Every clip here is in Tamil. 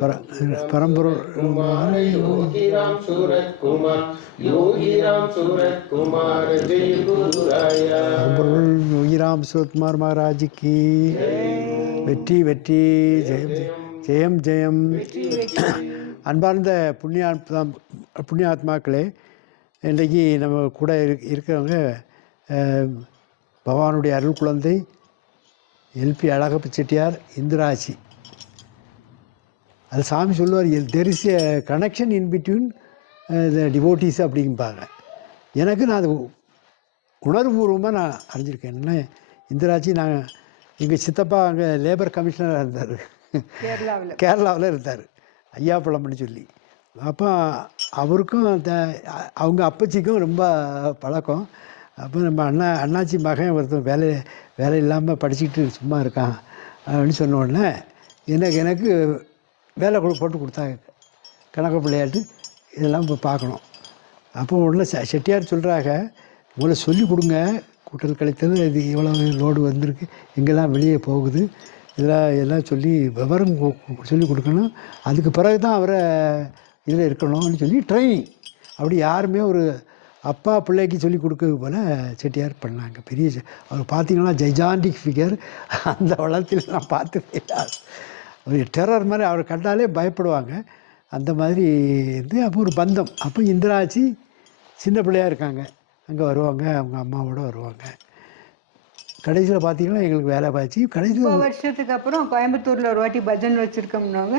பரம்பொருள் உயிராம் யோகிராம் சூரத்குமார் மகாராஜிக்கு. வெற்றி வெற்றி ஜெயம் ஜெயம் ஜெயம். அன்பார்ந்த புண்ணியாத்மாம் புண்ணியாத்மாக்களே இன்றைக்கு நம்ம கூட இருக்கிறவங்க பகவானுடைய அருள் குழந்தை எல்பி அழகப்ப செட்டியார் இந்திராசி. அது சாமி சொல்லுவார் there is a connection in between the devotees அப்படிம்பாங்க. எனக்கு நான் அது உணர்வுபூர்வமாக நான் அறிஞ்சிருக்கேன். என்ன இந்திராட்சி நான் எங்கள் சித்தப்பா அங்கே லேபர் கமிஷனராக இருந்தார். கேரளாவில். கேரளாவில் இருந்தார். ஐயாப்பழம்னு சொல்லி. அப்போ அவருக்கும் அ- அவங்க அப்பச்சிக்கும் ரொம்ப பழக்கம். அப்போ நம்ம அண்ணா அண்ணாச்சி மகன் ஒருத்தன் வேலை வேலை இல்லாமல் படிச்சுக்கிட்டு சும்மா இருக்கான் அப்படின்னு சொன்ன உடனே எனக்கு எனக்கு வேலை கொடு போட்டு கொடுத்தாங்க கணக்கு பிள்ளையாட்டு இதெல்லாம் இப்போ பார்க்கணும். அப்போ உடனே செ- செட்டியார் சொல்கிறாங்க முதல்ல சொல்லி கொடுங்க. கூட்டல் கழித்தது இது இவ்வளோ லோடு வந்திருக்கு. இங்கெல்லாம் வெளியே போகுது. இதெல்லாம் எல்லாம் சொல்லி விவரம் சொல்லி கொடுக்கணும். அதுக்கு பிறகு தான் அவரை இதில் இருக்கணும்னு சொல்லி ட்ரைனிங் அப்படி யாருமே ஒரு அப்பா பிள்ளைக்கு சொல்லி கொடுக்கறது போல் செட்டியார் பண்ணாங்க. பெரிய அவர் பார்த்தீங்கன்னா ஜெய்ஜாண்டிக் ஃபிகர் அந்த வளத்தில் நான் பார்த்து இல்லை. ஒரு டெரர் மாதிரி அவரை கண்டாலே பயப்படுவாங்க. அந்த மாதிரி இது அப்போ ஒரு பந்தம். அப்போ இந்திராச்சி சின்ன பிள்ளையாக இருக்காங்க. அங்கே வருவாங்க அவங்க அம்மாவோட வருவாங்க. கடைசியில் பார்த்தீங்கன்னா எங்களுக்கு வேலை பாய்ச்சி இப்போ கடைசியில் வருஷத்துக்கு அப்புறம் கோயம்புத்தூரில் ஒரு வாட்டி பஜன் வச்சுருக்கோம்னாங்க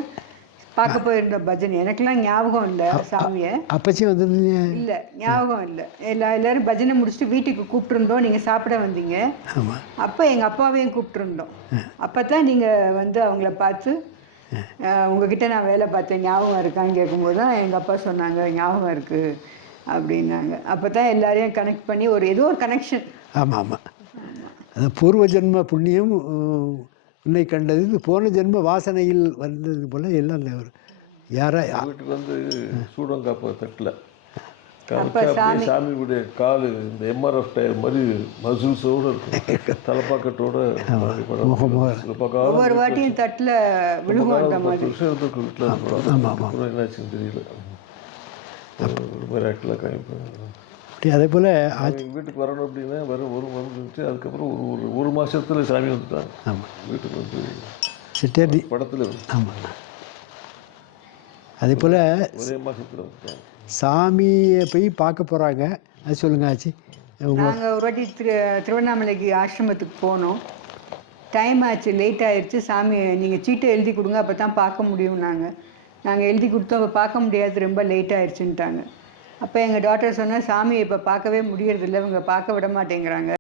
பார்க்க போயிருந்த பஜன். எனக்கெல்லாம் ஞாபகம் இல்லை சாமியை. அப்பச்சி வந்திருந்தீங்க இல்ல ஞாபகம் இல்லை. எல்லா எல்லாரும் பஜனை முடிச்சுட்டு வீட்டுக்கு கூப்பிட்டுருந்தோம். நீங்க சாப்பிட வந்தீங்க. அப்போ எங்க அப்பாவையும் கூப்பிட்டுருந்தோம். அப்பதான் நீங்க வந்து அவங்கள பார்த்து உங்ககிட்ட நான் வேலை பார்த்தேன். ஞாபகம் இருக்கான்னு கேட்கும்போது தான் எங்கள் அப்பா சொன்னாங்க ஞாபகம் இருக்கு அப்படின்னாங்க. அப்போ தான் எல்லாரையும் கனெக்ட் பண்ணி ஒரு ஏதோ ஒரு கனெக்ஷன் ஆமாம் ஆமாம் அது பூர்வ ஜென்ம புண்ணியம் உன்னை கண்டது இது. போன ஜென்ம வாசனையில் வந்தது போல் எல்லாம் இல்லை ஒரு யாரா வீட்டுக்கு வந்து சூடங்காப்ப தட்டில். சாமியுடைய காலு இந்த எம்ஆர்எஃப் டயர் மாதிரி மசூஸோடு இருக்கும் தலைப்பாக்கட்டோட ஒவ்வொரு வாட்டியும் தட்டில் விழுகும் அந்த மாதிரி. பத்து வருஷம் இருந்திருக்கு வீட்டில் என்னாச்சுன்னு தெரியல. ஒரு மாதிரி ஆக்டில் காமிப்பேன் அப்படி அதே போல் எங்கள் வீட்டுக்கு வரணும் அப்படின்னா வர ஒரு வந்துச்சு அதுக்கப்புறம் ஒரு ஒரு ஒரு மாசத்துல சாமி வந்துட்டாங்க. ஆமாம் வீட்டுக்கு வந்து செட்டியார் டி படத்தில் ஆமாம் அதே போல் ஒரே வந்துட்டாங்க. சாமியை போய் பார்க்க போகிறாங்க அது சொல்லுங்க ஆச்சு. நாங்கள் ஒரு வாட்டி திரு திருவண்ணாமலைக்கு ஆசிரமத்துக்கு போனோம். டைம் ஆச்சு லேட் ஆயிடுச்சு சாமி நீங்கள் சீட்டை எழுதி கொடுங்க அப்போ தான் பார்க்க முடியும் நாங்கள் நாங்கள் எழுதி கொடுத்தோம் அப்போ பார்க்க முடியாது. ரொம்ப லேட் ஆயிடுச்சுன்ட்டாங்க அப்போ எங்கள் டாக்டர் சொன்னால் சாமியை இப்போ பார்க்கவே முடியறதில்ல. இவங்க பார்க்க விட மாட்டேங்கிறாங்க.